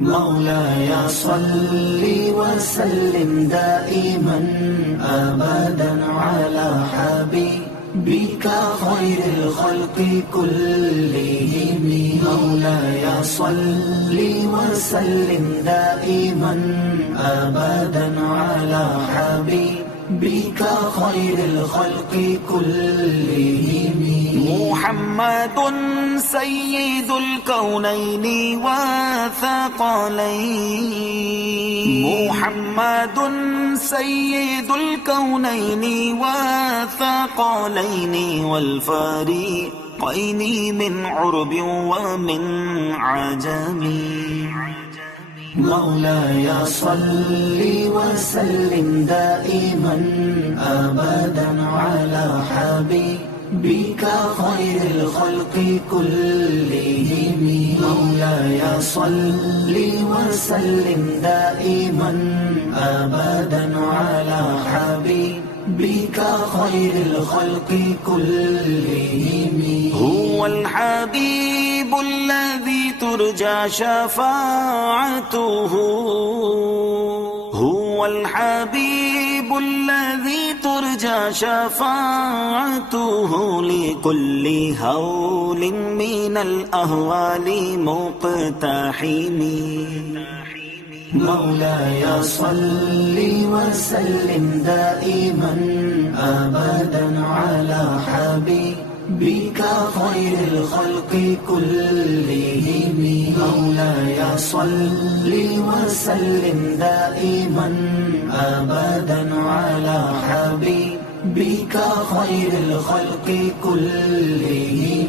مولاي صل وسلم دائما أبدا على حبيبك خير الخلق كلهم. مولاي صل وسلم دائما أبدا على حبيبك خير الخلق كلهم. محمد سيد الكونين والثقلين. محمد سيد الكونين والثقلين والفريقين من عرب ومن عجم. مولاي صل وسلم دائما أبدا على حبيبك خير الخلق كلهم. مولاي صل وسلم دائما أبدا على حبيبك خير الخلق كلهم. هو الحبيب الذي ترجى شفاعته. هو الحبيب الذي ترجى شفاعته لكل هول من الأهوال مقتحم. مولاي صل وسلم دائما أبدا على حبيبك خير الخلق كلهم. مولاي صل وسلم دائما أبدا على حبيبك خير الخلق كلهم.